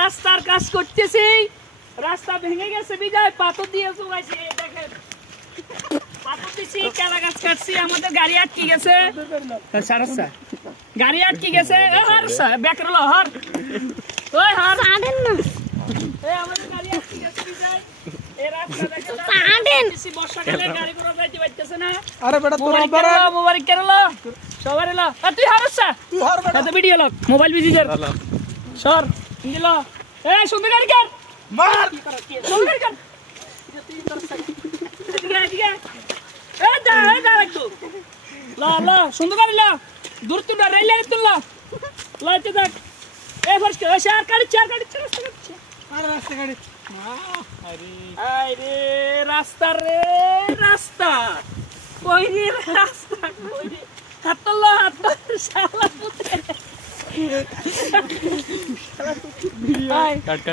রাস্তার কাজ করতেছি, রাস্তা ভেঙে গেছে বিদায় পাথর দিয়ে চলাইছি। এই দেখেন পাথর দিছি, কেলা গাছ কাটছি, আমাদের গাড়ি আটকে গেছে। গাড়ি আটকে গেছে। বেকরলো হর ওই হর আডেন না, এই আমাদের গাড়ি আটকে গেছে বিদায়। এই রাস্তা দেখেন আডেন দিছি, বর্ষাকালে গাড়ি ঘোড়া যাইতে পারতেছে না। আরে বেটা তোর মোবাইল কেরলো সবার এলো। তুই হারছা, তুই হার বেটা কত ভিডিও লক মোবাইল বিজি কর সর দিল। এই সুন্দর গাড়ি কর মার সুন্দর গাড়ি কর ঠিক আছে। এই দা রাখতো লা লা সুন্দর গাড়ি লা, দূর তুই রেল লাইন তুললা লাইতে দেখ। এই ফার্স্ট চার গাড়ি রাস্তা কাটছে। আরে রাস্তা গাড়ি আরে রাস্তা রে রাস্তা কই রে রাস্তা কই রে, হাত শালা পুত্র।